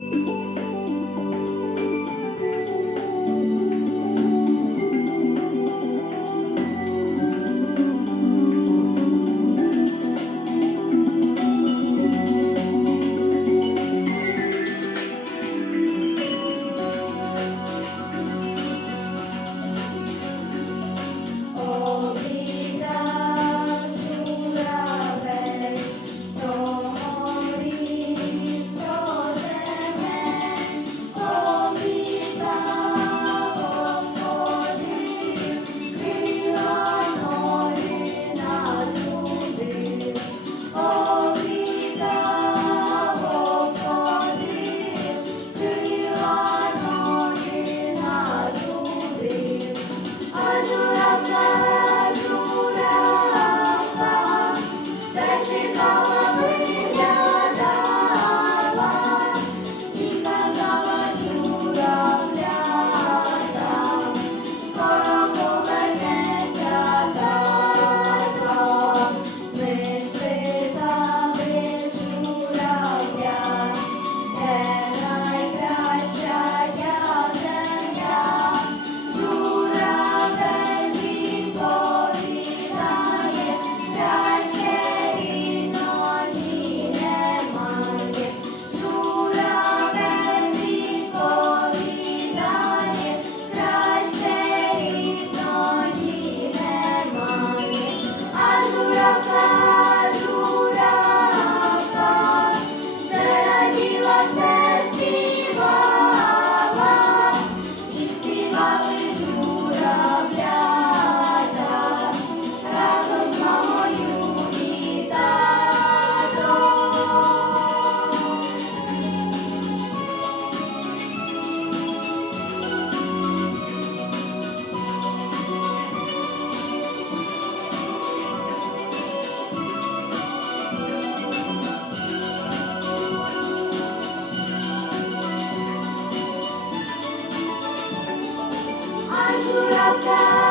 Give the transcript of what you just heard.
Música Podcast.